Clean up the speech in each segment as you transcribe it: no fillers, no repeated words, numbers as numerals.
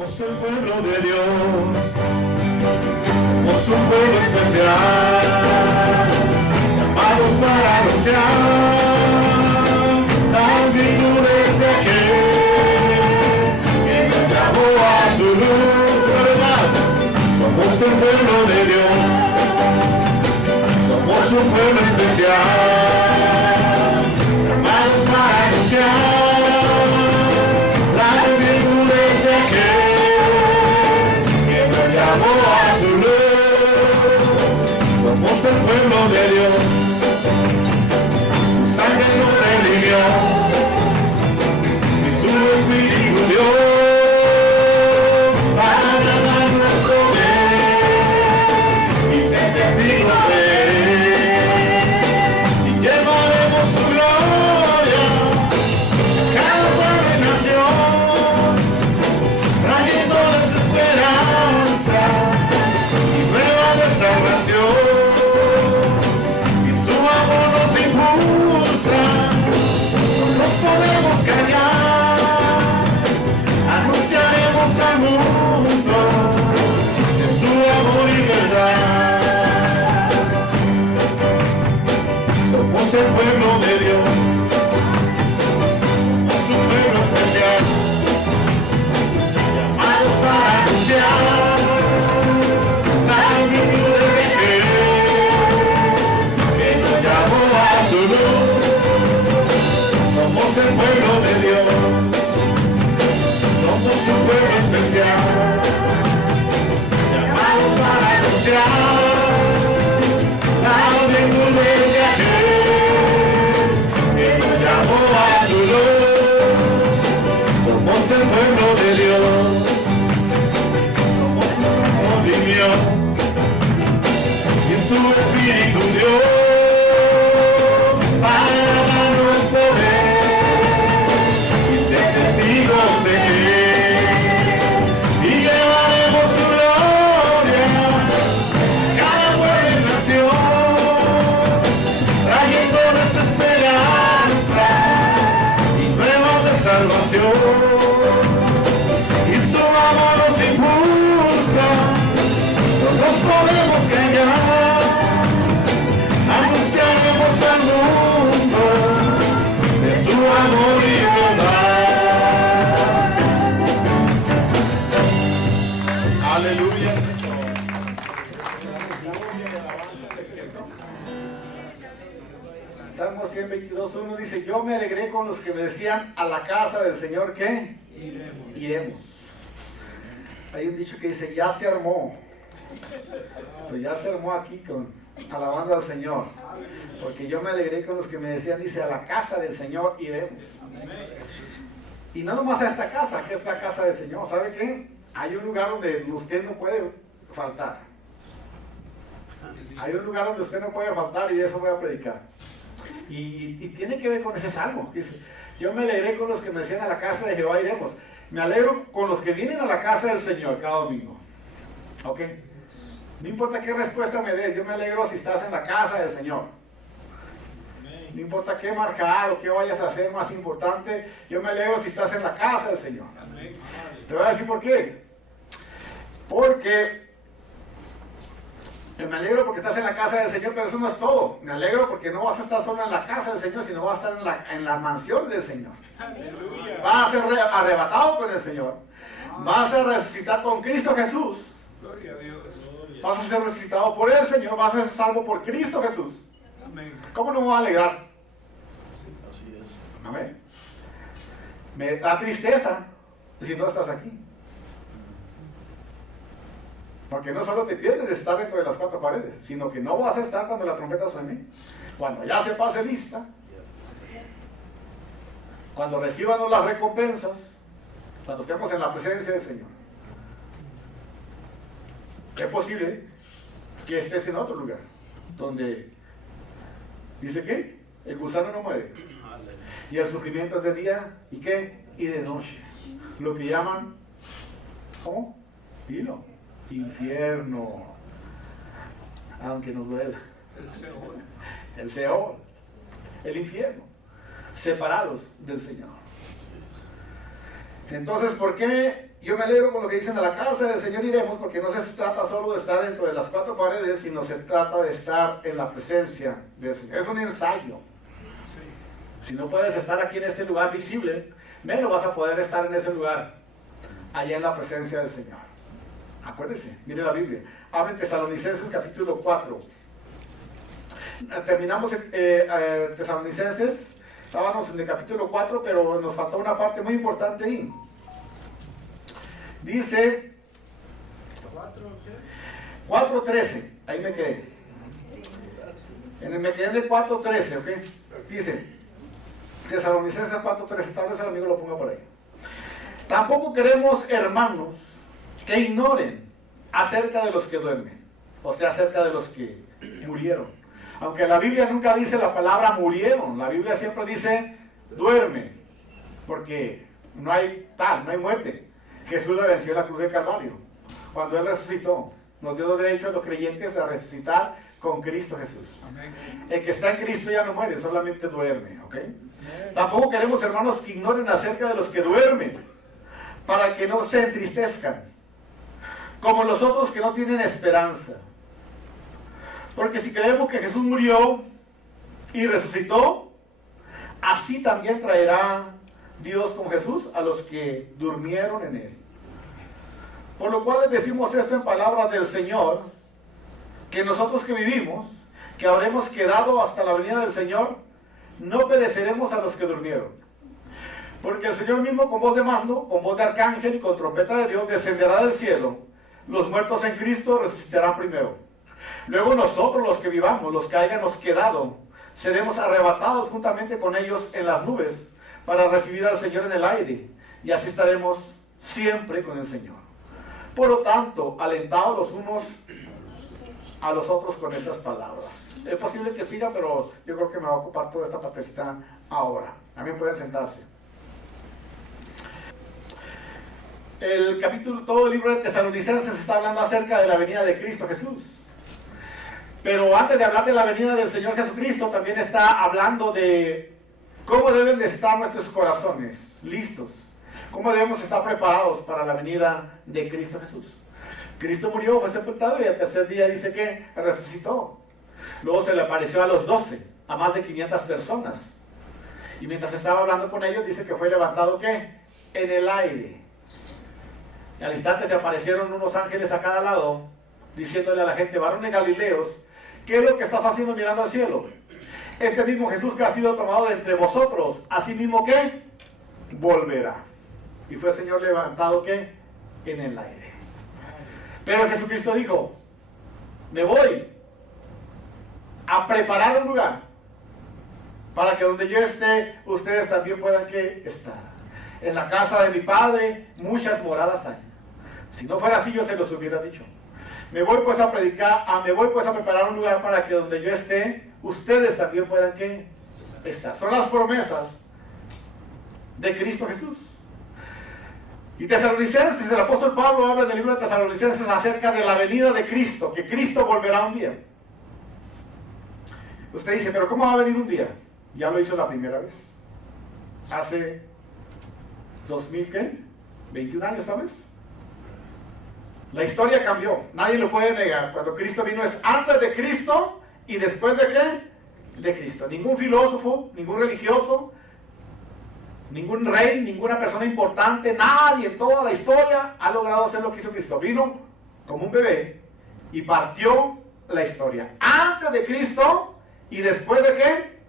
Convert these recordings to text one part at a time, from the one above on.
Somos el pueblo de Dios, somos un pueblo especial, llamados para anunciar las virtudes de aquel que nos llamó a su luz, ¿verdad? Somos el pueblo de Dios, somos un pueblo especial, llamados para anunciar las virtudes de aquel llamó a su luz. Somos el pueblo de Dios, su sangre nos redimió y su espíritu dio para darnos poder y ser testigos de él, y llevaremos su gloria a cada pueblo y nación, trayéndoles esperanza y su amor nos impulsa, no nos podemos callar, anunciaremos al mundo de su amor y verdad. Somos el pueblo de Dios, somos un pueblo especial, llamados para anunciar las virtudes de aquel que nos llamó a su luz. Somos el pueblo de Dios, somos un pueblo especial, llamados para anunciar las virtudes de aquel que nos llamó a su luz. Somos el pueblo de Dios, somos un Dios y su espíritu dio para darnos poder y ser testigos de él, y llevaremos su gloria a cada pueblo y nación, trayéndonos esperanza y nuevas de salvación, y su amor nos impulsa, no nos podemos callar, anunciaremos al mundo de su amor y verdad. Aleluya. Salmo 122:1 dice: yo me alegré con los que me decían, a la casa del Señor, ¿qué? Iremos. Hay un dicho que dice: ya se armó. Pues ya se armó aquí con alabando al Señor, porque yo me alegré con los que me decían, dice, a la casa del Señor iremos. Y no nomás a esta casa, que es la casa del Señor. ¿Sabe qué? Hay un lugar donde usted no puede faltar. Hay un lugar donde usted no puede faltar, y de eso voy a predicar. Y tiene que ver con ese salmo. Dice: yo me alegré con los que me decían, a la casa de Jehová iremos. Me alegro con los que vienen a la casa del Señor cada domingo. ¿Ok? No importa qué respuesta me des, yo me alegro si estás en la casa del Señor. No importa qué marcar o qué vayas a hacer más importante, yo me alegro si estás en la casa del Señor. Te voy a decir por qué. Porque Me alegro porque estás en la casa del Señor, pero eso no es todo. Me alegro porque no vas a estar solo en la casa del Señor, sino vas a estar en la mansión del Señor. Aleluya. Vas a ser arrebatado con el Señor. Vas a resucitar con Cristo Jesús. Gloria a Dios. Vas a ser resucitado por el Señor. Vas a ser salvo por Cristo Jesús. Amén. ¿Cómo no me voy a alegrar? Sí, así es. Amén. Me da tristeza si no estás aquí. Porque no solo te pierdes de estar dentro de las cuatro paredes, sino que no vas a estar cuando la trompeta suene, cuando ya se pase lista, cuando reciban las recompensas, cuando estemos en la presencia del Señor. Es posible que estés en otro lugar, donde dice que el gusano no muere, y el sufrimiento es de día, ¿y qué? Y de noche. Lo que llaman, ¿cómo? Dilo. Infierno, aunque nos duela. El Seol, el infierno, separados del Señor. Entonces, ¿por qué yo me alegro con lo que dicen a la casa del Señor iremos? Porque no se trata solo de estar dentro de las cuatro paredes, sino se trata de estar en la presencia del Señor. Es un ensayo. Si no puedes estar aquí en este lugar visible, menos vas a poder estar en ese lugar, allá en la presencia del Señor. Acuérdese, mire la Biblia. Habla en Tesalonicenses capítulo 4. Terminamos Tesalonicenses, estábamos en el capítulo 4, pero nos faltó una parte muy importante ahí. Dice 4:13, ahí me quedé. Me quedé en el 4:13, ¿ok? Dice Tesalonicenses 4:13, tal vez el amigo lo ponga por ahí. Tampoco queremos, hermanos, que ignoren acerca de los que duermen, o sea, acerca de los que murieron. Aunque la Biblia nunca dice la palabra murieron, la Biblia siempre dice duerme, porque no hay muerte. Jesús le venció la cruz del Calvario. Cuando Él resucitó, nos dio derecho a los creyentes a resucitar con Cristo Jesús. Amén. El que está en Cristo ya no muere, solamente duerme, ¿ok? Tampoco queremos, hermanos, que ignoren acerca de los que duermen, para que no se entristezcan como los otros que no tienen esperanza. Porque si creemos que Jesús murió y resucitó, así también traerá Dios con Jesús a los que durmieron en Él. Por lo cual les decimos esto en palabras del Señor, que nosotros que vivimos, que habremos quedado hasta la venida del Señor, no pereceremos a los que durmieron. Porque el Señor mismo, con voz de mando, con voz de arcángel y con trompeta de Dios, descenderá del cielo. Los muertos en Cristo resucitarán primero. Luego nosotros, los que vivamos, los que hayamos quedado, seremos arrebatados juntamente con ellos en las nubes para recibir al Señor en el aire. Y así estaremos siempre con el Señor. Por lo tanto, alentados los unos a los otros con estas palabras. Es posible que siga, pero yo creo que me va a ocupar toda esta partecita ahora. También pueden sentarse. El capítulo, todo el libro de Tesalonicenses está hablando acerca de la venida de Cristo Jesús. Pero antes de hablar de la venida del Señor Jesucristo, también está hablando de cómo deben de estar nuestros corazones listos. Cómo debemos estar preparados para la venida de Cristo Jesús. Cristo murió, fue sepultado y al tercer día dice que resucitó. Luego se le apareció a los 12, a más de 500 personas. Y mientras estaba hablando con ellos, dice que fue levantado, ¿qué? En el aire. Y al instante se aparecieron unos ángeles a cada lado, diciéndole a la gente, varones galileos, ¿qué es lo que estás haciendo mirando al cielo? Este mismo Jesús que ha sido tomado de entre vosotros, así mismo que volverá. Y fue el Señor levantado, ¿qué? En el aire. Pero Jesucristo dijo, me voy a preparar un lugar para que donde yo esté, ustedes también puedan ¿qué? Estar. En la casa de mi Padre muchas moradas hay. Si no fuera así, yo se los hubiera dicho. Me voy pues a predicar, me voy pues a preparar un lugar para que donde yo esté, ustedes también puedan ¿qué? Estar. Son las promesas de Cristo Jesús. Y Tesalonicenses, el apóstol Pablo habla en el libro de Tesalonicenses acerca de la venida de Cristo, que Cristo volverá un día. Usted dice, pero ¿cómo va a venir un día? Ya lo hizo la primera vez. Hace 2000, ¿qué? 21 años tal vez. La historia cambió, nadie lo puede negar. Cuando Cristo vino es antes de Cristo y después de ¿qué? De Cristo. Ningún filósofo, ningún religioso, ningún rey, ninguna persona importante, nadie en toda la historia ha logrado hacer lo que hizo Cristo. Vino como un bebé y partió la historia. Antes de Cristo y después de ¿qué?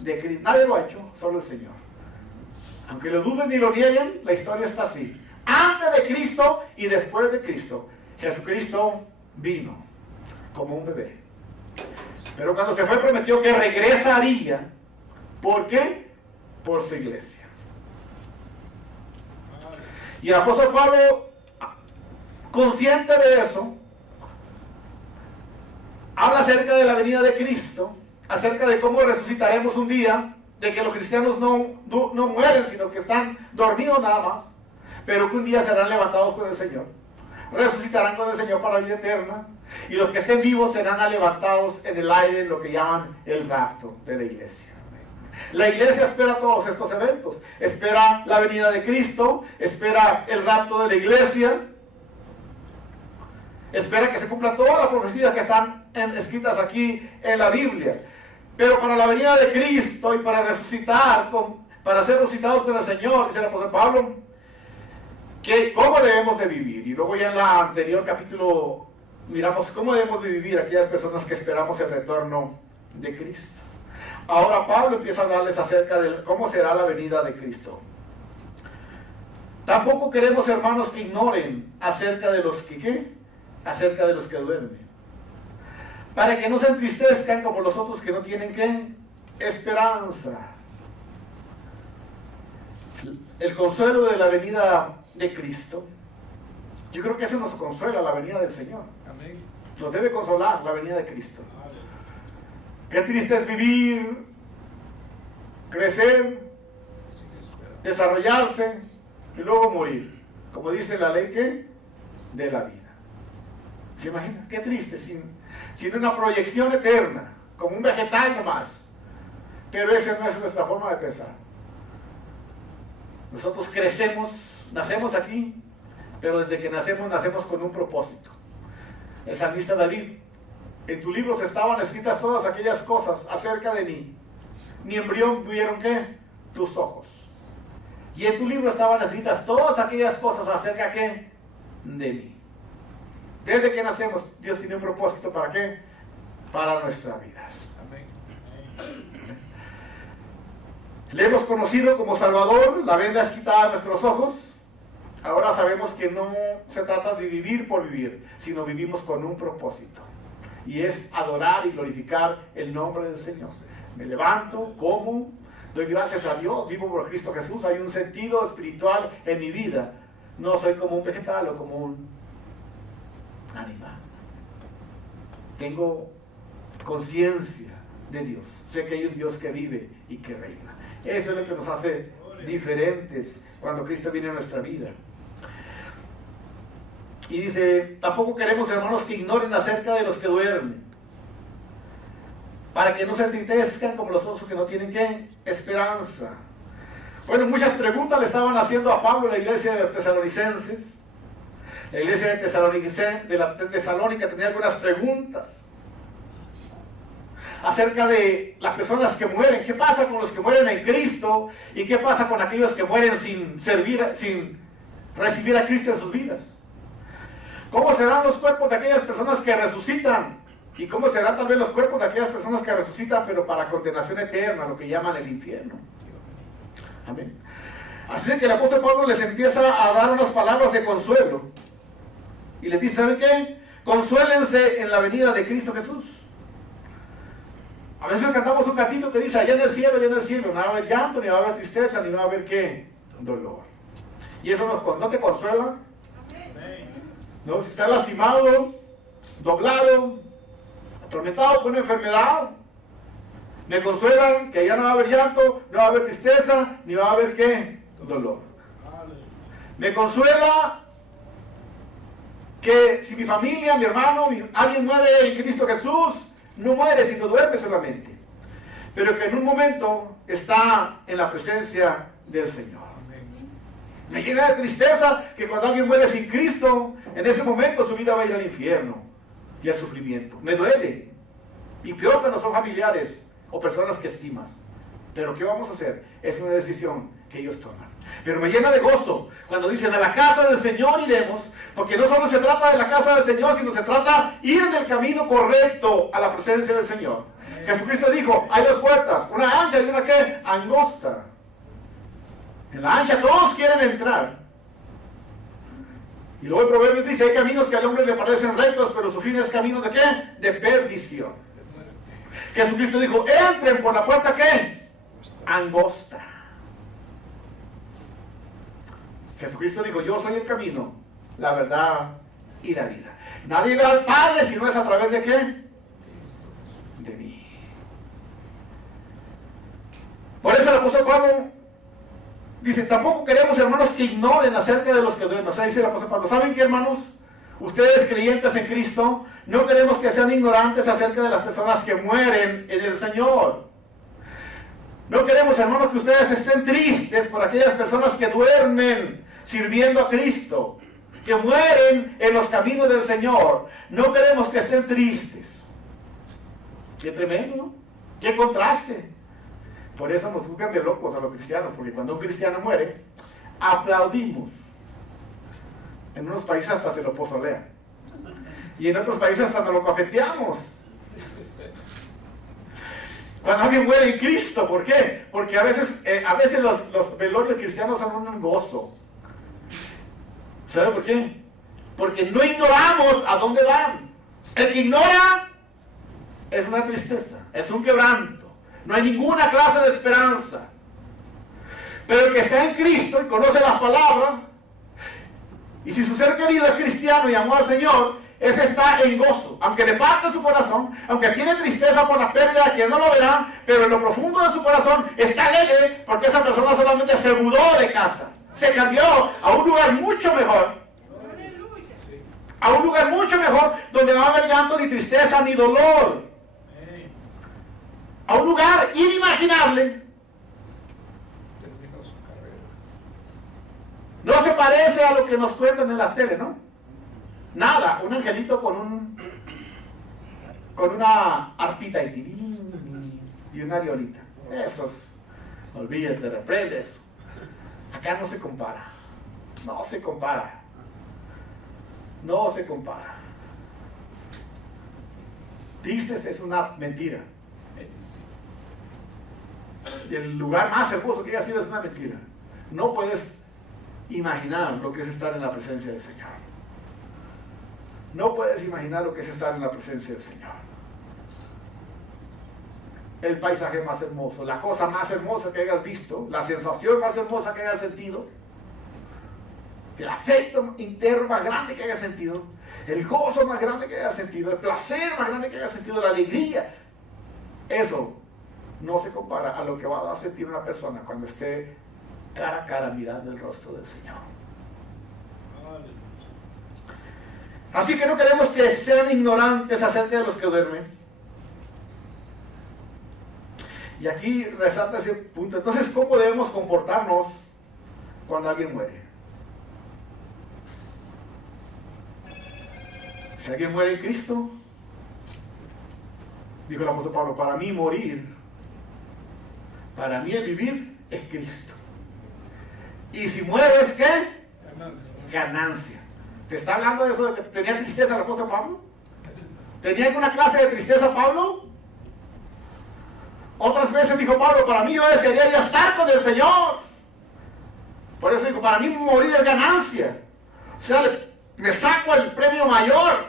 De Cristo. Nadie lo ha hecho, solo el Señor. Aunque lo duden ni lo nieguen, la historia está así. Antes de Cristo y después de Cristo. Jesucristo vino como un bebé. Pero cuando se fue prometió que regresaría. ¿Por qué? Por su iglesia. Y el apóstol Pablo, consciente de eso, habla acerca de la venida de Cristo, acerca de cómo resucitaremos un día, de que los cristianos no mueren, sino que están dormidos nada más, pero que un día serán levantados con el Señor. Resucitarán con el Señor para la vida eterna, y los que estén vivos serán levantados en el aire, lo que llaman el rapto de la iglesia. La iglesia espera todos estos eventos, espera la venida de Cristo, espera el rapto de la iglesia, espera que se cumplan todas las profecías que están escritas aquí en la Biblia. Pero para la venida de Cristo y para resucitar, para ser resucitados con el Señor, dice el apóstol Pablo, que cómo debemos de vivir. Y luego ya en la anterior capítulo miramos cómo debemos de vivir aquellas personas que esperamos el retorno de Cristo. Ahora Pablo empieza a hablarles acerca de cómo será la venida de Cristo. Tampoco queremos, hermanos, que ignoren acerca de los que ¿qué? Acerca de los que duermen. Para que no se entristezcan como los otros que no tienen ¿qué? Esperanza. El consuelo de la venida de Cristo. Yo creo que eso nos consuela, la venida del Señor. Amén. Nos debe consolar la venida de Cristo. Qué triste es vivir, crecer, desarrollarse y luego morir. Como dice la ley ¿qué? De la vida. ¿Se imagina? Qué triste, sin una proyección eterna, como un vegetal nomás. Pero esa no es nuestra forma de pensar. Nosotros crecemos, nacemos aquí, pero desde que nacemos con un propósito. El salmista David, en tu libro estaban escritas todas aquellas cosas acerca de mí. Mi embrión vieron ¿qué? Tus ojos. Y en tu libro estaban escritas todas aquellas cosas acerca ¿qué? De mí. Desde que nacemos, Dios tiene un propósito ¿para qué? Para nuestras vidas. Amén. Le hemos conocido como Salvador, la venda es quitada de nuestros ojos. Ahora sabemos que no se trata de vivir por vivir, sino vivimos con un propósito. Y es adorar y glorificar el nombre del Señor. Me levanto, como, doy gracias a Dios, vivo por Cristo Jesús. Hay un sentido espiritual en mi vida. No soy como un vegetal o como un animal. Tengo conciencia de Dios. Sé que hay un Dios que vive y que reina. Eso es lo que nos hace diferentes cuando Cristo viene a nuestra vida. Y dice, tampoco queremos, hermanos, que ignoren acerca de los que duermen, para que no se entristezcan como los otros que no tienen ¿qué? Esperanza. Bueno, muchas preguntas le estaban haciendo a Pablo en la iglesia de Tesalonicenses. La iglesia de Tesalónica tenía algunas preguntas acerca de las personas que mueren. ¿Qué pasa con los que mueren en Cristo? ¿Y qué pasa con aquellos que mueren sin recibir a Cristo en sus vidas? ¿Cómo serán los cuerpos de aquellas personas que resucitan? ¿Y cómo serán tal vez los cuerpos de aquellas personas que resucitan pero para condenación eterna, lo que llaman el infierno? Amén. Así de que el apóstol Pablo les empieza a dar unas palabras de consuelo. Y les dice, ¿saben qué? Consuélense en la venida de Cristo Jesús. A veces cantamos un cantito que dice, allá en el cielo, no va a haber llanto, ni va a haber tristeza, ni va a haber ¿qué? Dolor. Y eso no te consuela. ¿No? Si estás lastimado, doblado, atormentado por una enfermedad, me consuelan que allá no va a haber llanto, no va a haber tristeza, ni va a haber ¿qué? Dolor. Me consuela que si mi familia, mi hermano, alguien muere en Cristo Jesús, no muere, sino duerme solamente. Pero que en un momento está en la presencia del Señor. Me llena de tristeza que cuando alguien muere sin Cristo, en ese momento su vida va a ir al infierno y al sufrimiento. Me duele. Y peor cuando son familiares o personas que estimas. Pero ¿qué vamos a hacer? Es una decisión que ellos toman. Pero me llena de gozo cuando dicen a la casa del Señor iremos, porque no solo se trata de la casa del Señor, sino se trata de ir en el camino correcto a la presencia del Señor. Jesucristo dijo, hay dos puertas, una ancha y una ¿qué? Angosta. En la ancha todos quieren entrar. Y luego el proverbio dice, hay caminos que al hombre le parecen rectos, pero su fin es camino de ¿qué? De perdición. Jesucristo dijo, entren por la puerta ¿qué? Angosta. Jesucristo dijo, yo soy el camino, la verdad y la vida. Nadie ve al Padre si no es a través de ¿qué? De mí. Por eso el apóstol Pablo dice, tampoco queremos, hermanos, que ignoren acerca de los que duermen. O sea, dice el apóstol Pablo, ¿saben qué, hermanos? Ustedes creyentes en Cristo, no queremos que sean ignorantes acerca de las personas que mueren en el Señor. No queremos, hermanos, que ustedes estén tristes por aquellas personas que duermen sirviendo a Cristo, que mueren en los caminos del Señor. No queremos que estén tristes. Qué tremendo, ¿no? Qué contraste. Por eso nos juzgan de locos a los cristianos, porque cuando un cristiano muere, aplaudimos. En unos países hasta se lo pozolean. Y en otros países hasta nos lo cafeteamos. Cuando alguien muere en Cristo, ¿por qué? Porque a veces los velorios cristianos son un gozo. ¿Sabe por qué? Porque no ignoramos a dónde van. El que ignora es una tristeza, es un quebranto. No hay ninguna clase de esperanza. Pero el que está en Cristo y conoce las palabras, y si su ser querido es cristiano y amó al Señor, ese está en gozo, aunque le parte su corazón, aunque tiene tristeza por la pérdida que no lo verá, pero en lo profundo de su corazón está alegre porque esa persona solamente se mudó de casa, se cambió a un lugar mucho mejor, a un lugar mucho mejor donde no va a haber llanto, ni tristeza, ni dolor, a un lugar inimaginable. No se parece a lo que nos cuentan en las tele, ¿no? Nada, un angelito con una arpita y una violita. Esos, olvídate, reprende eso. Acá no se compara. No se compara. No se compara. Tristes es una mentira. El lugar más hermoso que haya sido es una mentira. No puedes imaginar lo que es estar en la presencia del Señor. No puedes imaginar lo que es estar en la presencia del Señor. El paisaje más hermoso, la cosa más hermosa que hayas visto, la sensación más hermosa que hayas sentido, el afecto interno más grande que hayas sentido, el gozo más grande que hayas sentido, el placer más grande que hayas sentido, la alegría. Eso no se compara a lo que va a sentir una persona cuando esté cara a cara mirando el rostro del Señor. Así que no queremos que sean ignorantes acerca de los que duermen. Y aquí resalta ese punto. Entonces, ¿cómo debemos comportarnos cuando alguien muere? Si alguien muere en Cristo, dijo el apóstol Pablo, para mí morir, para mí el vivir es Cristo. Y si mueres, ¿qué? Ganancia. ¿Te está hablando de eso de que tenía tristeza el apóstol Pablo? ¿Tenía alguna clase de tristeza Pablo? Otras veces dijo Pablo, para mí yo desearía ya estar con el Señor. Por eso dijo, para mí morir es ganancia. O sea, me saco el premio mayor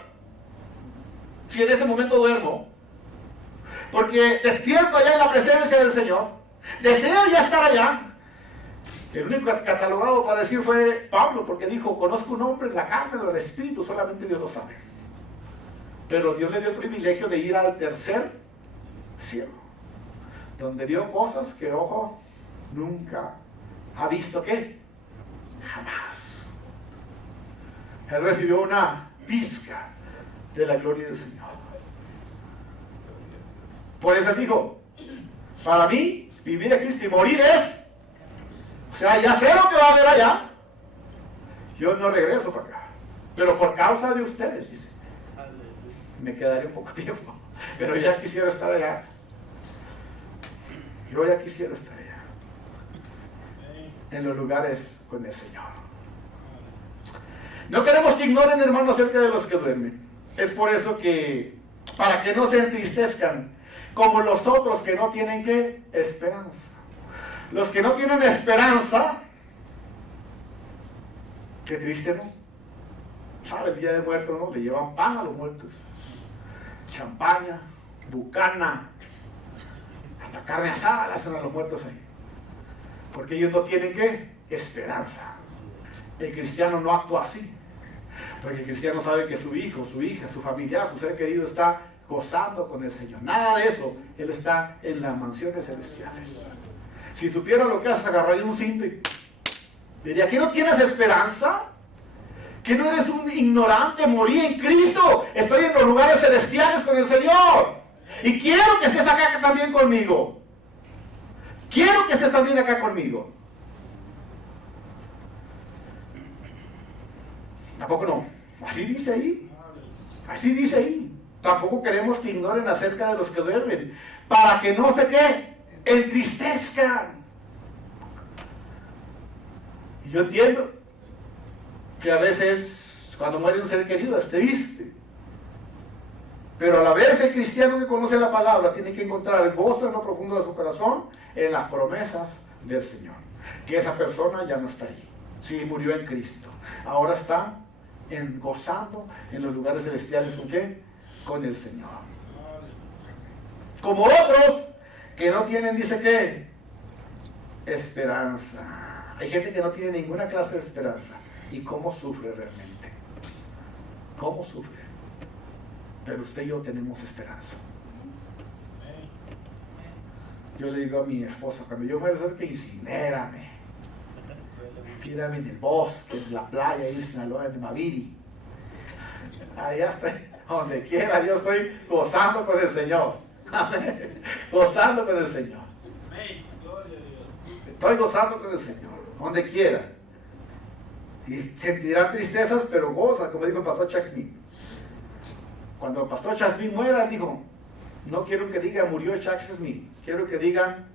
si en este momento duermo. Porque despierto allá en la presencia del Señor. Deseo ya estar allá. El único catalogado para decir fue Pablo, porque dijo, conozco un hombre en la carne del Espíritu, solamente Dios lo sabe. Pero Dios le dio el privilegio de ir al tercer cielo, donde vio cosas que ojo nunca ha visto. ¿Qué? Jamás. Él recibió una pizca de la gloria del Señor. Por eso él dijo, para mí vivir es Cristo y morir es. O sea, ya sé lo que va a haber allá, yo no regreso para acá. Pero por causa de ustedes, dice, me quedaré un poco tiempo. Pero ya quisiera estar allá. Yo ya quisiera estar allá. En los lugares con el Señor. No queremos que ignoren, hermanos, acerca de los que duermen. Es por eso que, para que no se entristezcan, como los otros que no tienen ¿qué? Esperanza. Los que no tienen esperanza, qué triste, ¿no? ¿Sabe? El día de muertos, ¿no? Le llevan pan a los muertos. Champaña, bucana, hasta carne asada le hacen a los muertos ahí. Porque ellos no tienen ¿qué? Esperanza. El cristiano no actúa así. Porque el cristiano sabe que su hijo, su hija, su familiar, su ser querido está gozando con el Señor. Nada de eso. Él está en las mansiones celestiales. Si supiera lo que haces, agarraría un cinto y diría, ¿que no tienes esperanza? ¿Que no eres un ignorante? Morí en Cristo. Estoy en los lugares celestiales con el Señor. Y quiero que estés acá también conmigo. Quiero que estés también acá conmigo. Tampoco no. Así dice ahí. Así dice ahí. Tampoco queremos que ignoren acerca de los que duermen. Para que no se ¿qué? Entristezcan. Y yo entiendo que a veces cuando muere un ser querido es triste. Pero a la vez el cristiano que conoce la palabra tiene que encontrar gozo en lo profundo de su corazón en las promesas del Señor. Que esa persona ya no está ahí. Sí, murió en Cristo. Ahora está gozando en los lugares celestiales. ¿Con qué? Con el Señor. Como otros que no tienen, dice que, esperanza. Hay gente que no tiene ninguna clase de esperanza. ¿Y cómo sufre realmente? ¿Cómo sufre? Pero usted y yo tenemos esperanza. Yo le digo a mi esposa, cuando yo me voy a que incinérame. Tírame en el bosque, en la playa, ahí en Sinaloa, en Maviri. Allá estoy, donde quiera, yo estoy gozando con el Señor. Amén. Gozando con el Señor. Estoy gozando con el Señor, donde quiera. Y sentirán tristezas, pero goza, como dijo el pastor Chuck Smith. Cuando el pastor Chuck Smith muera, él dijo, no quiero que digan murió Chuck Smith, quiero que digan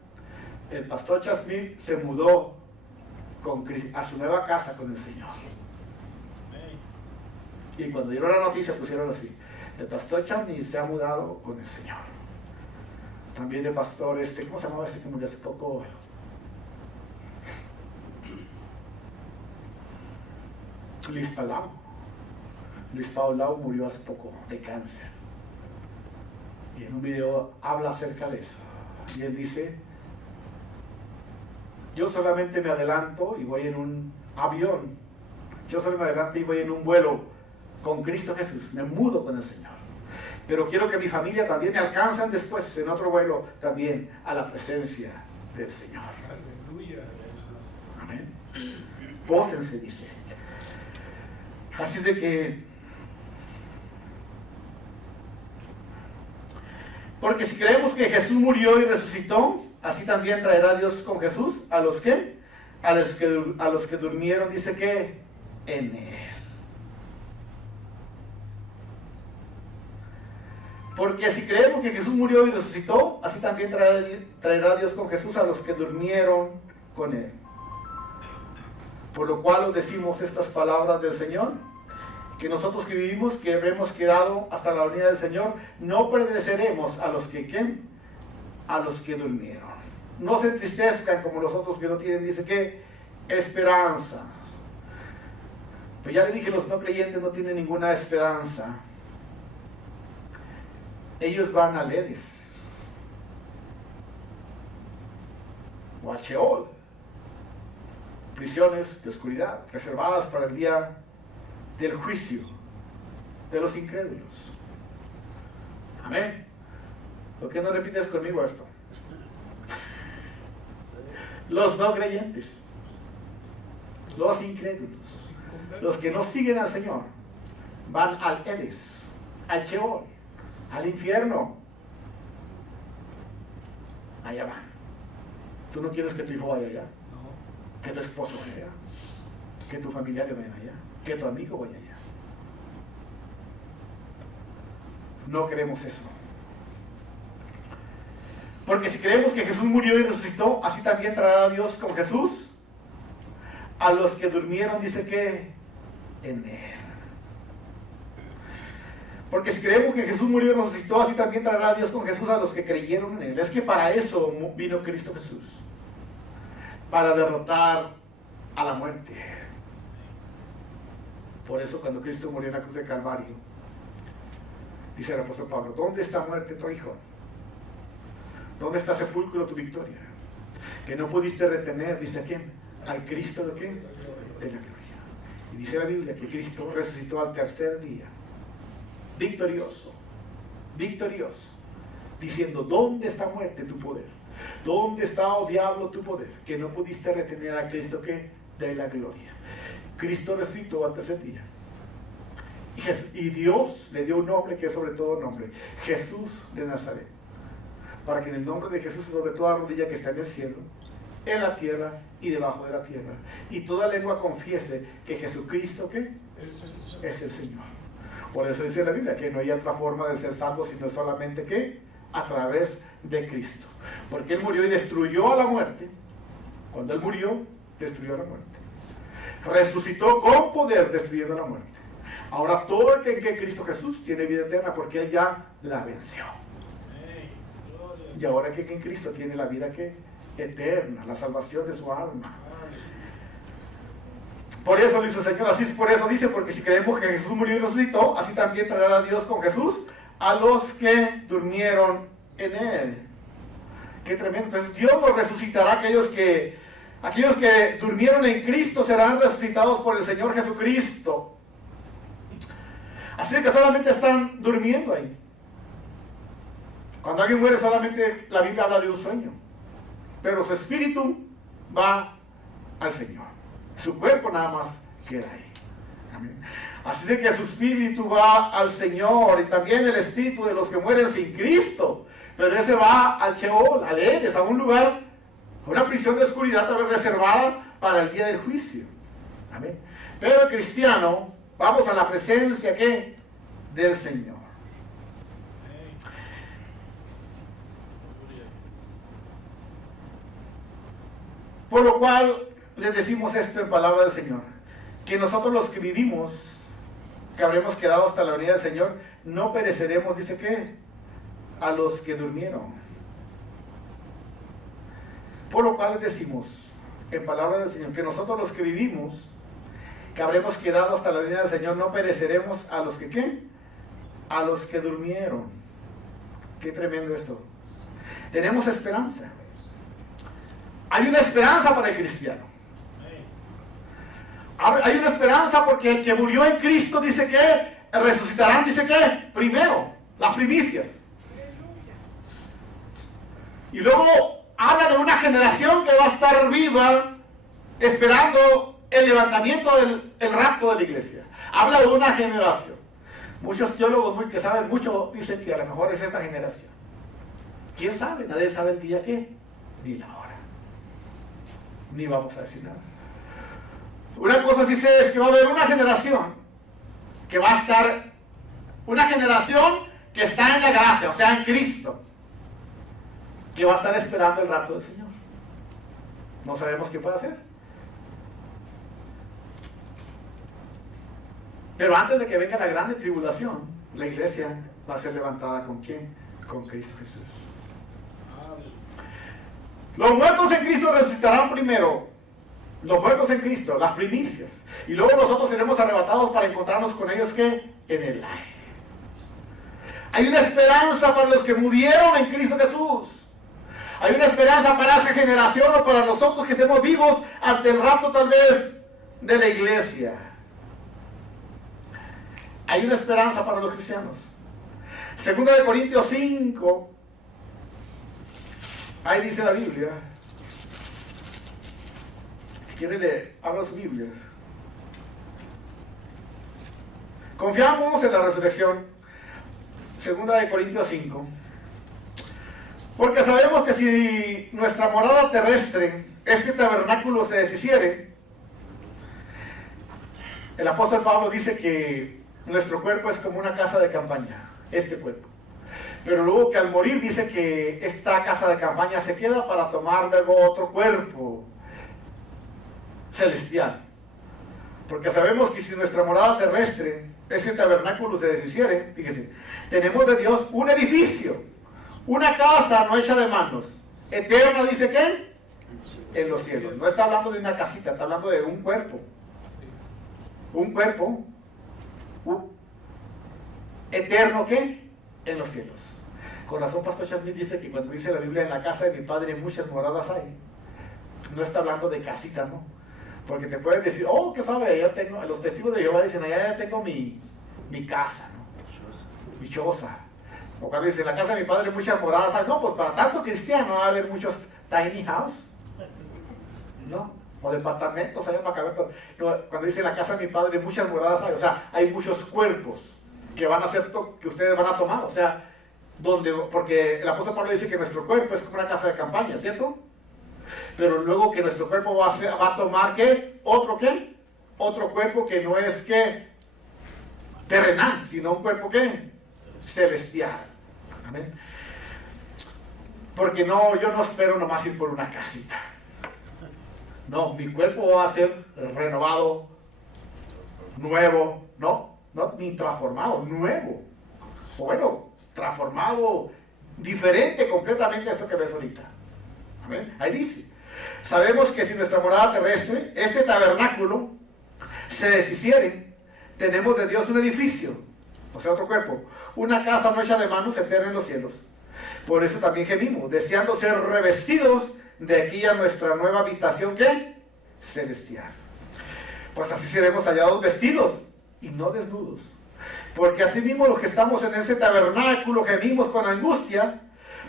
el pastor Chuck Smith se mudó a su nueva casa con el Señor. Y cuando dieron la noticia pusieron así, el pastor Chuck Smith se ha mudado con el Señor. También el pastor ¿cómo se llamaba que murió hace poco? Luis Palau. Luis Palau murió hace poco de cáncer. Y en un video habla acerca de eso. Y él dice, yo solamente me adelanto y voy en un avión. Yo solo me adelanto y voy en un vuelo con Cristo Jesús. Me mudo con el Señor. Pero quiero que mi familia también me alcancen después en otro vuelo también a la presencia del Señor. Aleluya. Amén. Gócense, dice. Así es de que, porque si creemos que Jesús murió y resucitó, así también traerá Dios con Jesús a los que, a los que durmieron, dice que en él. Porque si creemos que Jesús murió y resucitó, así también traerá Dios con Jesús a los que durmieron con él. Por lo cual os decimos estas palabras del Señor, que nosotros que vivimos, que habremos quedado hasta la venida del Señor, no pereceremos a los que ¿quién? A los que durmieron. No se entristezcan como los otros que no tienen, dice que, esperanza. Pues ya le dije, los no creyentes no tienen ninguna esperanza. Ellos van al Hades o al Sheol, prisiones de oscuridad reservadas para el día del juicio de los incrédulos. Amén. ¿Por qué no repites conmigo esto? Los no creyentes, los incrédulos, los que no siguen al Señor, van al Hades, al Sheol, al infierno. Allá van. ¿Tú no quieres que tu hijo vaya allá? ¿Que tu esposo vaya allá? que tus familiares vayan allá, que tu amigo vaya allá. No queremos eso. Porque si creemos que Jesús murió y resucitó, así también traerá a Dios con Jesús a los que durmieron, dice que en Él. Porque si creemos que Jesús murió y resucitó, así también traerá a Dios con Jesús a los que creyeron en Él. Es que para eso vino Cristo Jesús. Para derrotar a la muerte. Por eso cuando Cristo murió en la cruz de Calvario, dice el apóstol Pablo, ¿dónde está muerte tu hijo? ¿Dónde está sepulcro tu victoria? Que no pudiste retener, dice quién, al Cristo de qué? De la gloria. Y dice la Biblia que Cristo resucitó al tercer día, victorioso, victorioso, diciendo, ¿dónde está muerte tu poder? ¿Dónde está, oh diablo, tu poder? Que no pudiste retener a Cristo que de la gloria. Cristo resucitó al tercer día. Y Dios le dio un nombre que es sobre todo nombre, Jesús de Nazaret. Para que en el nombre de Jesús, sobre toda rodilla que está en el cielo, en la tierra y debajo de la tierra, y toda lengua confiese que Jesucristo, ¿qué? Es el Señor. Por eso dice la Biblia que no hay otra forma de ser salvo sino solamente que a través de Cristo. Porque Él murió y destruyó a la muerte. Cuando Él murió, destruyó a la muerte. Resucitó con poder destruyendo a la muerte. Ahora todo el que en Cristo Jesús tiene vida eterna porque Él ya la venció. Y ahora que en Cristo tiene la vida que eterna, la salvación de su alma. Por eso lo hizo el Señor, así por eso dice, porque si creemos que Jesús murió y resucitó, así también traerá a Dios con Jesús a los que durmieron en Él. Qué tremendo. Entonces Dios nos resucitará, aquellos que durmieron en Cristo serán resucitados por el Señor Jesucristo. Así que solamente están durmiendo ahí. Cuando alguien muere solamente la Biblia habla de un sueño, pero su espíritu va al Señor. Su cuerpo nada más queda ahí. Amén. Así de que su espíritu va al Señor y también el espíritu de los que mueren sin Cristo. Pero ese va al Sheol, al Hades, a un lugar, una prisión de oscuridad tal vez reservada para el día del juicio. Amén. Pero el cristiano, vamos a la presencia ¿qué? Del Señor. Por lo cual les decimos esto en palabra del Señor, que nosotros los que vivimos, que habremos quedado hasta la venida del Señor, no pereceremos, dice que, a los que durmieron. Por lo cual les decimos, en palabra del Señor, que nosotros los que vivimos, que habremos quedado hasta la venida del Señor, no pereceremos a los que, ¿qué? A los que durmieron. Qué tremendo esto. Tenemos esperanza. Hay una esperanza para el cristiano. Hay una esperanza porque el que murió en Cristo dice que resucitarán, dice que primero, las primicias. Y luego habla de una generación que va a estar viva esperando el levantamiento el rapto de la iglesia. Habla de una generación. Muchos teólogos que saben mucho dicen que a lo mejor es esta generación. ¿Quién sabe? Nadie sabe el día qué, ni la hora. Ni vamos a decir nada. Una cosa sí sé es que va a haber una generación que va a estar, una generación que está en la gracia, o sea, en Cristo, que va a estar esperando el rapto del Señor. No sabemos qué puede hacer. Pero antes de que venga la grande tribulación, la iglesia va a ser levantada ¿con quién? Con Cristo Jesús. Los muertos en Cristo resucitarán primero. Los muertos en Cristo, las primicias. Y luego nosotros seremos arrebatados para encontrarnos con ellos ¿qué? En el aire. Hay una esperanza para los que murieron en Cristo Jesús. Hay una esperanza para esa generación o para nosotros que estemos vivos ante el rapto tal vez de la iglesia. Hay una esperanza para los cristianos. Segunda de Corintios 5. Ahí dice la Biblia. ¿Quiere leer? Abra su Biblia. Confiamos en la resurrección. Segunda de Corintios 5. Porque sabemos que si nuestra morada terrestre, este tabernáculo se deshiciere, el apóstol Pablo dice que nuestro cuerpo es como una casa de campaña, este cuerpo. Pero luego que al morir dice que esta casa de campaña se queda para tomar luego otro cuerpo celestial. Porque sabemos que si nuestra morada terrestre, ese tabernáculo se deshiciere, fíjese, tenemos de Dios un edificio, una casa no hecha de manos, eterna, dice que en los cielos. No está hablando de una casita, está hablando de un cuerpo. Un cuerpo eterno, ¿qué? En los cielos. Con razón, Pastor Smith dice que cuando dice la Biblia, en la casa de mi padre muchas moradas hay, no está hablando de casita, ¿no? Porque te pueden decir, oh, ¿qué sabe? Ya tengo, los testigos de Jehová dicen, allá ya tengo mi casa, ¿no? Mi choza. O cuando dicen, en la casa de mi padre muchas moradas hay, no, pues para tanto cristiano va a haber muchos tiny house, ¿no? O departamentos allá para caber todo. Cuando dice, en la casa de mi padre muchas moradas hay, o sea, hay muchos cuerpos que van a ser, que ustedes van a tomar, o sea, porque el apóstol Pablo dice que nuestro cuerpo es como una casa de campaña, ¿cierto? Pero luego que nuestro cuerpo va a tomar, ¿qué? Otro cuerpo que no es, ¿qué? Terrenal, sino un cuerpo, ¿qué? Celestial. Amén. Porque yo no espero nomás ir por una casita. No, mi cuerpo va a ser renovado, nuevo, no, ni transformado, nuevo. O bueno, transformado, diferente completamente a esto que ves ahorita. Amén. Ahí dice, sabemos que si nuestra morada terrestre, este tabernáculo, se deshiciere, tenemos de Dios un edificio, o sea, otro cuerpo, una casa no hecha de manos, eterna en los cielos. Por eso también gemimos, deseando ser revestidos de aquí a nuestra nueva habitación, ¿qué? Celestial. Pues así seremos hallados vestidos y no desnudos. Porque así mismo los que estamos en ese tabernáculo gemimos con angustia,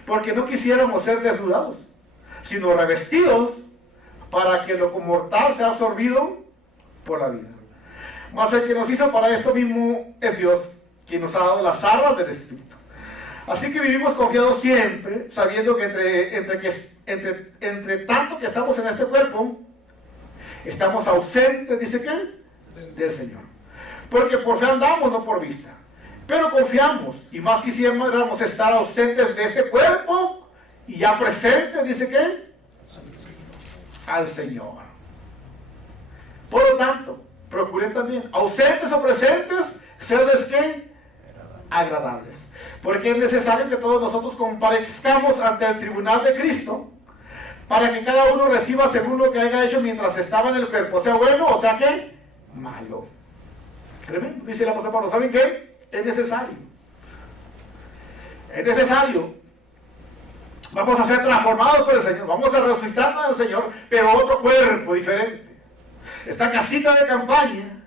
porque no quisiéramos ser desnudados, sino revestidos para que lo mortal sea absorbido por la vida. Mas el que nos hizo para esto mismo es Dios, quien nos ha dado las arras del Espíritu. Así que vivimos confiados siempre, sabiendo que entre tanto que estamos en este cuerpo, estamos ausentes, dice que, del Señor. Porque por fe andamos, no por vista. Pero confiamos, y más quisiéramos estar ausentes de este cuerpo, y ya presentes, dice que, al Señor. Por lo tanto, procuren también, ausentes o presentes, serles que agradables. Porque es necesario que todos nosotros comparezcamos ante el tribunal de Cristo, para que cada uno reciba según lo que haya hecho mientras estaba en el cuerpo, sea bueno o sea que malo. Tremendo, dice el apóstol Pablo. ¿Saben qué? Es necesario. Es necesario. Vamos a ser transformados por el Señor, vamos a resucitar con el Señor, pero otro cuerpo diferente. Esta casita de campaña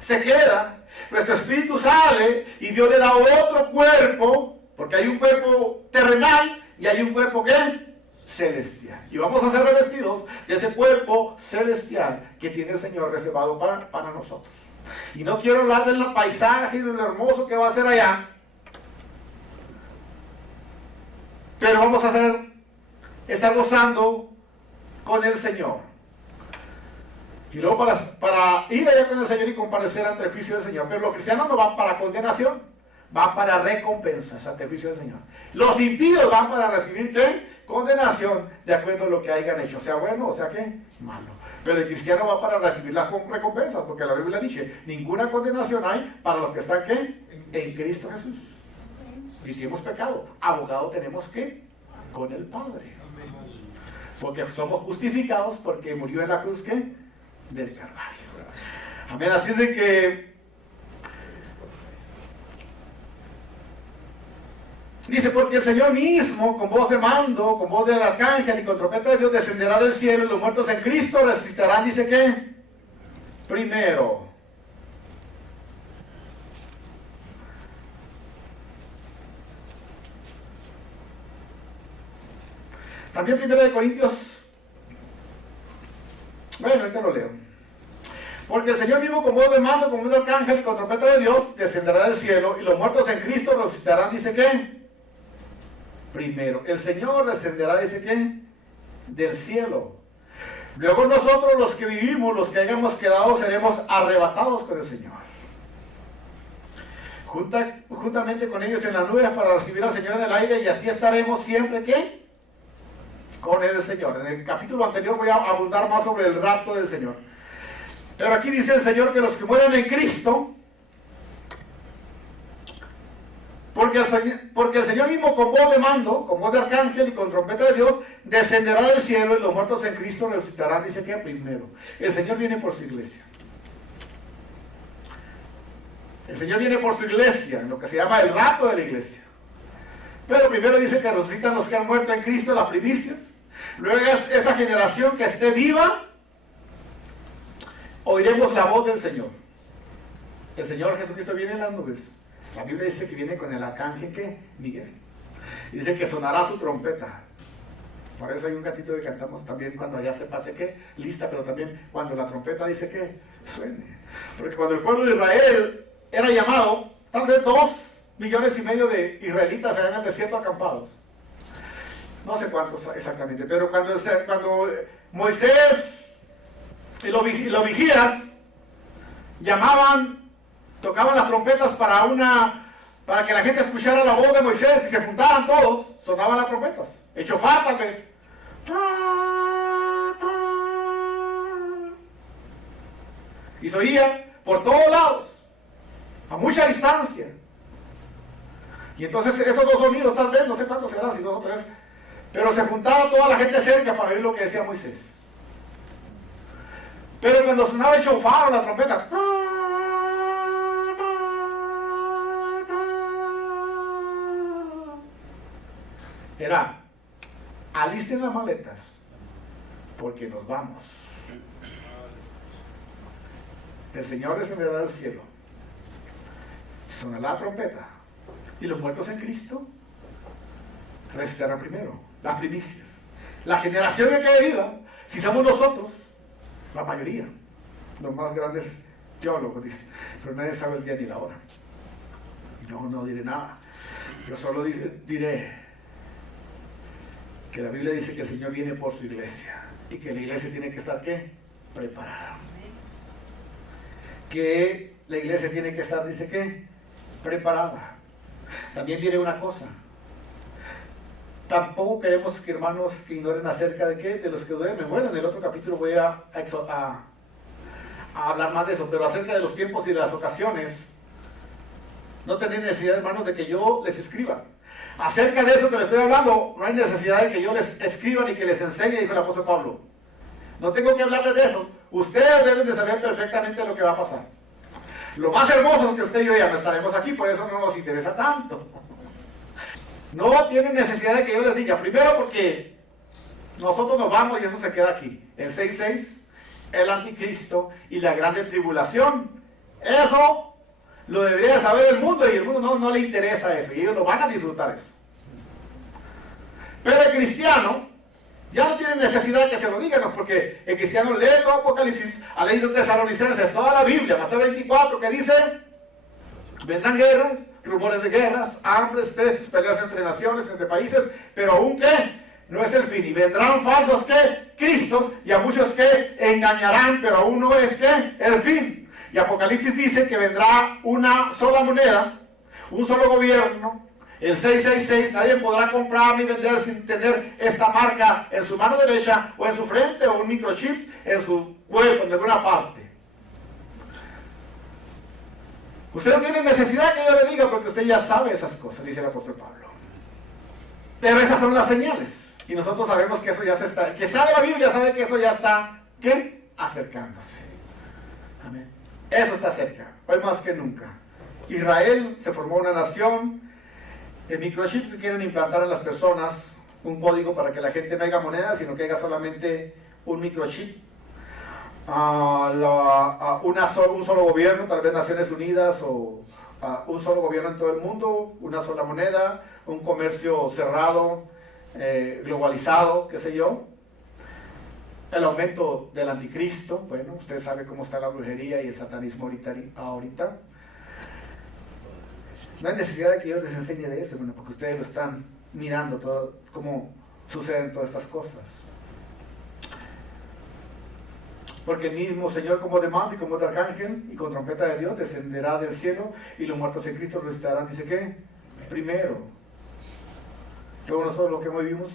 se queda, nuestro espíritu sale y Dios le da otro cuerpo, porque hay un cuerpo terrenal y hay un cuerpo ¿qué? Celestial. Y vamos a ser revestidos de ese cuerpo celestial que tiene el Señor reservado para nosotros. Y no quiero hablar del paisaje y de lo hermoso que va a ser allá, pero vamos a estar gozando con el Señor. Y luego para ir allá con el Señor y comparecer ante el juicio del Señor. Pero los cristianos no van para condenación, van para recompensas ante el juicio del Señor. Los impíos van para recibir ¿qué? Condenación de acuerdo a lo que hayan hecho, sea bueno o sea ¿qué? Malo. Pero el cristiano va para recibir las recompensas, porque la Biblia dice, ninguna condenación hay para los que están ¿qué? En Cristo Jesús. Y si hemos pecado, abogado tenemos que con el Padre. Porque somos justificados porque murió en la cruz ¿qué? Del Calvario. Amén. Así de que dice, porque el Señor mismo, con voz de mando, con voz del arcángel y con trompeta de Dios, descenderá del cielo y los muertos en Cristo resucitarán, dice que primero. También 1 Corintios, bueno, ahorita lo leo. Porque el Señor mismo con voz de mando, con voz de arcángel y con trompeta de Dios, descenderá del cielo y los muertos en Cristo resucitarán, dice que primero. El Señor descenderá, dice que del cielo. Luego nosotros los que vivimos, los que hayamos quedado, seremos arrebatados con el Señor. Juntamente con ellos en las nubes para recibir al Señor en el aire, y así estaremos siempre, ¿qué? Con el Señor. En el capítulo anterior voy a abundar más sobre el rapto del Señor. Pero aquí dice el Señor que los que mueren en Cristo, porque el Señor mismo con voz de mando, con voz de arcángel y con trompeta de Dios, descenderá del cielo y los muertos en Cristo resucitarán, dice que primero. El Señor viene por su iglesia. El Señor viene por su iglesia, en lo que se llama el rapto de la iglesia. Pero primero dice que resucitan los que han muerto en Cristo, las primicias. Luego esa generación que esté viva, oiremos la voz del Señor. El Señor Jesucristo viene en las nubes. La Biblia dice que viene con el arcángel, ¿qué? Miguel. Y dice que sonará su trompeta. Por eso hay un gatito que cantamos también cuando ya se pase, ¿qué? Lista, pero también cuando la trompeta dice que suene. Porque cuando el pueblo de Israel era llamado, tal vez 2,5 millones de israelitas en el desierto acampados. No sé cuántos exactamente, pero cuando Moisés y los vigías llamaban, tocaban las trompetas para que la gente escuchara la voz de Moisés y se juntaran todos, sonaban las trompetas. El shofar tal vez. Y se oía por todos lados, a mucha distancia. Y entonces esos dos sonidos tal vez, no sé cuántos serán, si 2 o 3, pero se juntaba toda la gente cerca para oír lo que decía Moisés. Pero cuando sonaba el shofar o la trompeta, era, alisten las maletas, porque nos vamos. El Señor descenderá del cielo, sonará la trompeta, y los muertos en Cristo resucitarán primero, las primicias. La generación que quede viva, si somos nosotros, la mayoría, los más grandes teólogos dicen, pero nadie sabe el día ni la hora. No diré nada, yo solo diré que la Biblia dice que el Señor viene por su iglesia y que la iglesia tiene que estar, ¿qué? Preparada. Que la iglesia tiene que estar, dice que, preparada. También diré una cosa. Tampoco queremos que hermanos que ignoren acerca de qué, de los que duermen. Bueno, en el otro capítulo voy a hablar más de eso, pero acerca de los tiempos y de las ocasiones, no tenéis necesidad, hermanos, de que yo les escriba. Acerca de eso que les estoy hablando, no hay necesidad de que yo les escriba ni que les enseñe, dijo el apóstol Pablo. No tengo que hablarles de eso. Ustedes deben de saber perfectamente lo que va a pasar. Lo más hermoso es que usted y yo ya no estaremos aquí, por eso no nos interesa tanto. No tienen necesidad de que yo les diga. Primero porque nosotros nos vamos y eso se queda aquí. El 6:6, el anticristo y la grande tribulación. Eso lo debería saber el mundo y el mundo no le interesa eso. Y ellos lo van a disfrutar eso. Pero el cristiano ya no tiene necesidad de que se lo digan, porque el cristiano lee todo Apocalipsis, ha leído Tesalonicenses, toda la Biblia, Mateo 24, que dice, vendrán guerras, rumores de guerras, hambres, pestes, peleas entre naciones, entre países, pero aún que no es el fin, y vendrán falsos que Cristos, y a muchos que engañarán, pero aún no es que el fin. Y Apocalipsis dice que vendrá una sola moneda, un solo gobierno, el 666, nadie podrá comprar ni vender sin tener esta marca en su mano derecha o en su frente o un microchip en su cuerpo, en alguna parte. Usted no tiene necesidad que yo le diga porque usted ya sabe esas cosas, dice el apóstol Pablo. Pero esas son las señales. Y nosotros sabemos que eso ya se está, el que sabe la Biblia sabe que eso ya está, ¿qué? Acercándose. Amén. Eso está cerca, hoy más que nunca. Israel se formó una nación. El microchip que quieren implantar en las personas, un código para que la gente no haga monedas, sino que haga solamente un microchip. Un solo gobierno, tal vez Naciones Unidas, o un solo gobierno en todo el mundo, una sola moneda, un comercio cerrado, globalizado, qué sé yo. El aumento del anticristo, bueno, usted sabe cómo está la brujería y el satanismo ahorita. No hay necesidad de que yo les enseñe de eso, bueno, porque ustedes lo están mirando todo, cómo suceden todas estas cosas. Porque el mismo Señor como de mando y como de arcángel y con trompeta de Dios descenderá del cielo y los muertos en Cristo resucitarán, dice que primero. Luego nosotros los que vivimos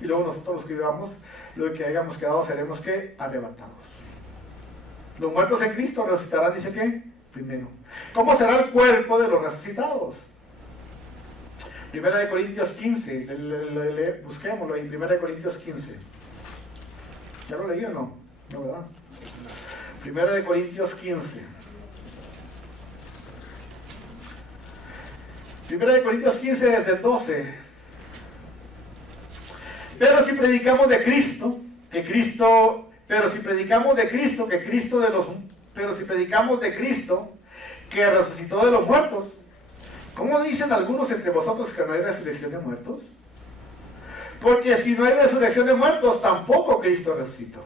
y luego nosotros los que vivamos, los que hayamos quedado seremos que arrebatados. Los muertos en Cristo resucitarán, dice que primero. ¿Cómo será el cuerpo de los resucitados? Primera de Corintios 15, busquémoslo ahí, Primera de Corintios 15. ¿Ya lo leí o no? No, ¿verdad? Primera de Corintios 15. Primera de Corintios 15 desde el 12. Pero si predicamos de Cristo, pero si predicamos de Cristo, que resucitó de los muertos, ¿cómo dicen algunos entre vosotros que no hay resurrección de muertos? Porque si no hay resurrección de muertos, tampoco Cristo resucitó.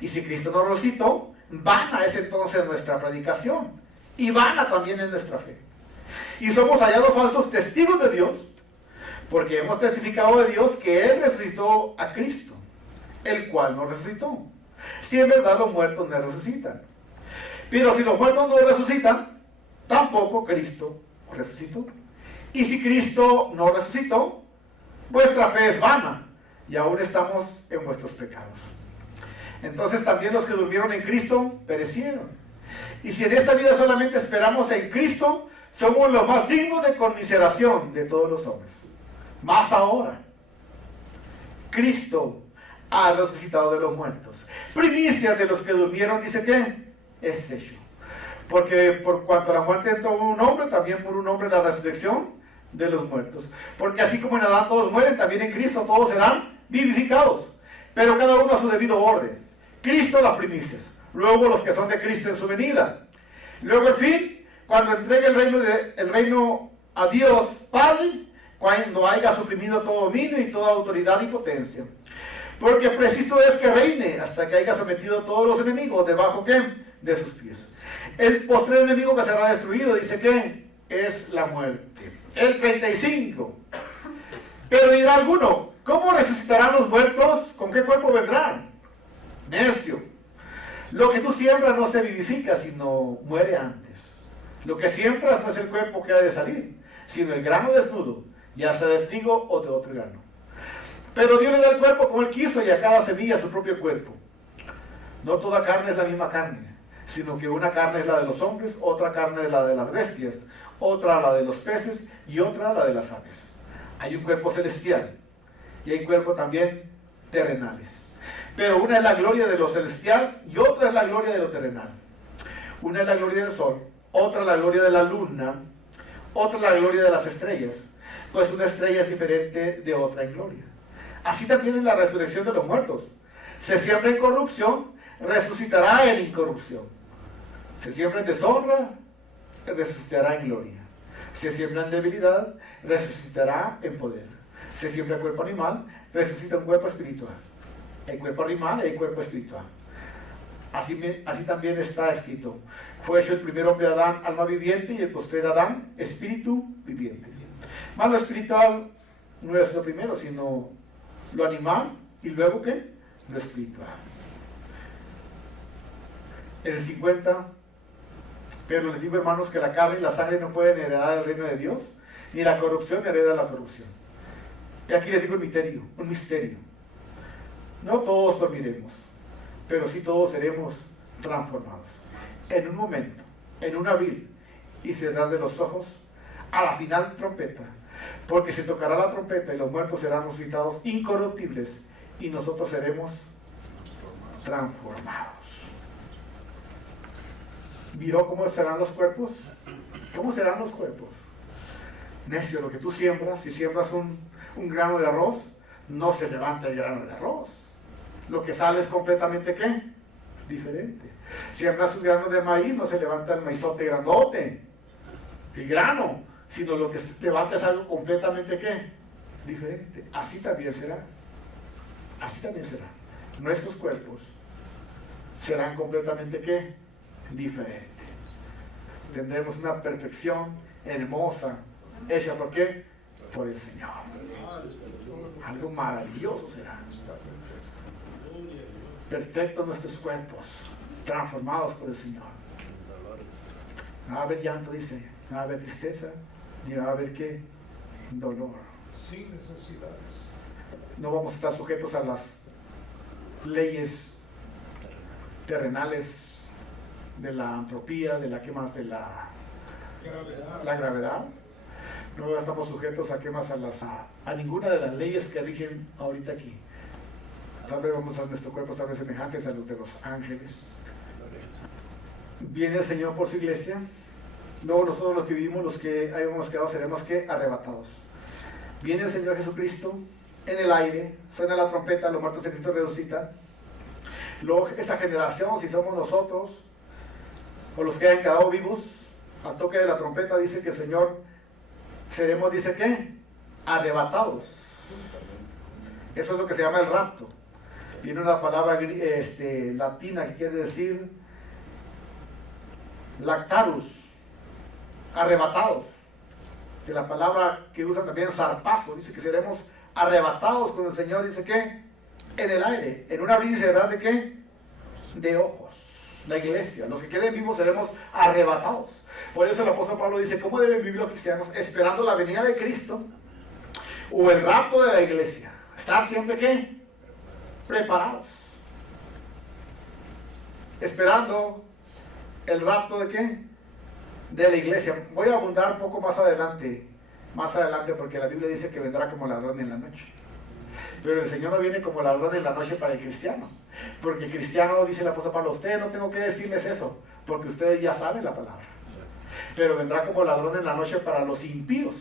Y si Cristo no resucitó, vana es entonces nuestra predicación, y vana también es nuestra fe. Y somos hallados falsos testigos de Dios, porque hemos testificado de Dios que Él resucitó a Cristo, el cual no resucitó. Si en verdad los muertos no resucitan. Pero si los muertos no resucitan, tampoco Cristo resucitó. Y si Cristo no resucitó, vuestra fe es vana, y aún estamos en vuestros pecados. Entonces también los que durmieron en Cristo perecieron. Y si en esta vida solamente esperamos en Cristo, somos los más dignos de conmiseración de todos los hombres. Más ahora, Cristo ha resucitado de los muertos. Primicias de los que durmieron, dice que es hecho. Porque por cuanto la muerte entró en un hombre, también por un hombre la resurrección de los muertos. Porque así como en Adán todos mueren, también en Cristo todos serán vivificados. Pero cada uno a su debido orden. Cristo las primicias. Luego los que son de Cristo en su venida. Luego el fin, cuando entregue el reino a Dios Padre, cuando haya suprimido todo dominio y toda autoridad y potencia. Porque preciso es que reine hasta que haya sometido a todos los enemigos debajo de sus pies. El postrer enemigo que será destruido, dice que es la muerte. El 35. Pero dirá alguno, ¿cómo resucitarán los muertos? ¿Con qué cuerpo vendrán? Necio. Lo que tú siembras no se vivifica, sino muere antes. Lo que siembras no es el cuerpo que ha de salir, sino el grano desnudo, ya sea de trigo o de otro grano. Pero Dios le da el cuerpo como Él quiso y a cada semilla su propio cuerpo. No toda carne es la misma carne, sino que una carne es la de los hombres, otra carne es la de las bestias, otra la de los peces y otra la de las aves. Hay un cuerpo celestial y hay cuerpo también terrenales. Pero una es la gloria de lo celestial y otra es la gloria de lo terrenal. Una es la gloria del sol, otra la gloria de la luna, otra la gloria de las estrellas. Pues una estrella es diferente de otra en gloria. Así también en la resurrección de los muertos. Se siembra en corrupción, resucitará en incorrupción. Se siembra en deshonra, resucitará en gloria. Se siembra en debilidad, resucitará en poder. Se siembra en cuerpo animal, resucita en cuerpo espiritual. Hay cuerpo animal y hay cuerpo espiritual. Así también está escrito. Fue hecho el primer hombre Adán, alma viviente, y el postrer Adán, espíritu viviente. Más lo espiritual no es lo primero, sino lo animal, y luego ¿qué? Lo espiritual. En el 50, pero les digo, hermanos, que la carne y la sangre no pueden heredar el reino de Dios, ni la corrupción hereda la corrupción. Y aquí les digo un misterio. No todos dormiremos, pero sí todos seremos transformados. En un momento, en un abrir y cerrar de los ojos, a la final trompeta, porque se tocará la trompeta y los muertos serán resucitados incorruptibles y nosotros seremos transformados. ¿Miró cómo serán los cuerpos? ¿Cómo serán los cuerpos? Necio, lo que tú siembras, si siembras un grano de arroz, no se levanta el grano de arroz. Lo que sale es completamente ¿qué? Diferente. Siembras un grano de maíz, no se levanta el maizote grandote, el grano, sino lo que se levanta es algo completamente ¿qué? Diferente. Así también será. Así también será. Nuestros cuerpos serán completamente ¿qué? Diferente. Tendremos una perfección hermosa, hecha ¿por qué? Por el Señor. Algo maravilloso será. perfectos nuestros cuerpos, transformados por el Señor. No va a haber llanto, dice, no va a haber tristeza, ni va a haber qué, dolor. Sin necesidades. No vamos a estar sujetos a las leyes terrenales de la entropía, de la que más de la gravedad. No estamos sujetos a qué más a ninguna de las leyes que rigen ahorita aquí. Tal vez vamos a nuestro cuerpo tal vez semejantes a los de los ángeles. Viene el Señor por su iglesia. Luego nosotros los que vivimos, los que hayamos quedado, seremos que arrebatados. Viene el Señor Jesucristo en el aire, suena la trompeta, los muertos en Cristo resucitan. Luego esa generación, si somos nosotros o los que hayan quedado vivos, al toque de la trompeta dice que el Señor seremos, dice que, arrebatados. Eso es lo que se llama el rapto. Viene una palabra latina que quiere decir lactarus, arrebatados. Que la palabra que usan también zarpazo, dice que seremos arrebatados con el Señor, dice que en el aire, en una abrir y cerrar de qué, de ojos. La iglesia, los que queden vivos seremos arrebatados. Por eso el apóstol Pablo dice, ¿cómo deben vivir los cristianos? Esperando la venida de Cristo o el rapto de la iglesia. Estar siempre ¿qué? Preparados. Esperando el rapto de qué? De la iglesia. Voy a abundar un poco más adelante, porque la Biblia dice que vendrá como ladrón en la noche. Pero el Señor no viene como ladrón en la noche para el cristiano. Porque el cristiano, dice el apóstol Pablo, ustedes no tengo que decirles eso, porque ustedes ya saben la palabra. Pero vendrá como ladrón en la noche para los impíos,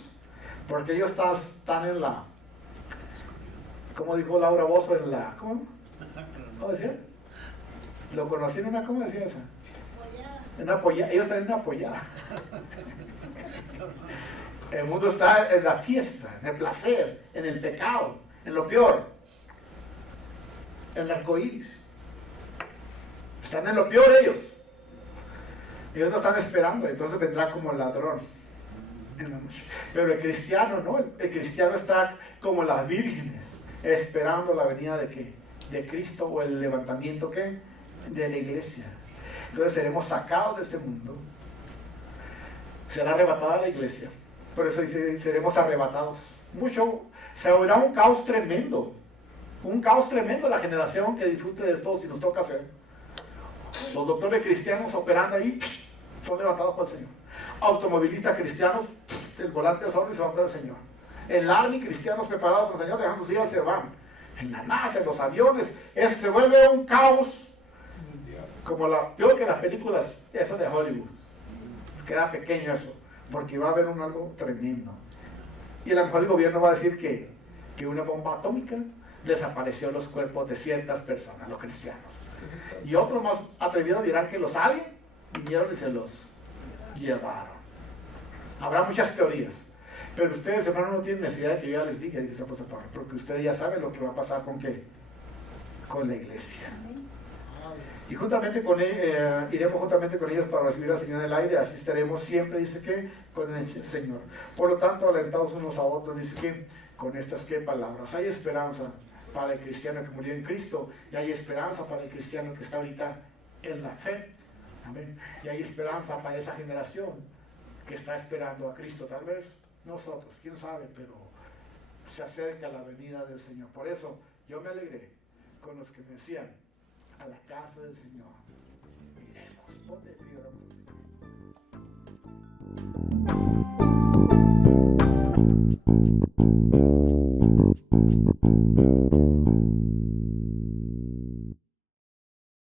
porque ellos están en la, como dijo Laura Bozo, en la, ¿cómo decía? Lo conocí en una, ¿cómo decía esa? En una pollada. Ellos están en una pollada. El mundo está en la fiesta, en el placer, en el pecado, en lo peor, en el arcoíris. Están en lo peor ellos. Ellos no están esperando, entonces vendrá como ladrón en la noche. Pero el cristiano no, el cristiano está como las vírgenes, esperando la venida de qué, de Cristo, o el levantamiento ¿qué? De la iglesia. Entonces seremos sacados de este mundo, será arrebatada la iglesia. Por eso dice, seremos arrebatados. Se oirá un caos tremendo la generación que disfrute de esto si nos toca hacer. Los doctores cristianos operando ahí son levantados por el Señor. Automovilistas cristianos, el volante sobre y se van por el Señor. El Army, cristianos preparados por el Señor, dejando sus hijas se van. En la NASA, en los aviones, eso se vuelve un caos como peor que las películas eso de Hollywood. Queda pequeño eso, porque va a haber algo tremendo. Y a lo mejor el gobierno va a decir que una bomba atómica desapareció los cuerpos de ciertas personas, los cristianos. Y otros más atrevidos dirán que los aliens vinieron y se los llevaron. Habrá muchas teorías, pero ustedes, hermanos, no tienen necesidad de que yo ya les diga, dice el apóstol Pablo, porque ustedes ya saben lo que va a pasar con ¿qué? Con la iglesia. Y juntamente iremos juntamente con ellos para recibir al Señor en el aire, así estaremos siempre, dice que, con el Señor. Por lo tanto, alentados unos a otros, dice que, con estas ¿qué? Palabras. Hay esperanza para el cristiano que murió en Cristo, y hay esperanza para el cristiano que está ahorita en la fe. Amén. Y hay esperanza para esa generación que está esperando a Cristo. Tal vez nosotros, quién sabe, pero se acerca la venida del Señor. Por eso yo me alegré con los que me decían, a la casa del Señor iremos. Ponte,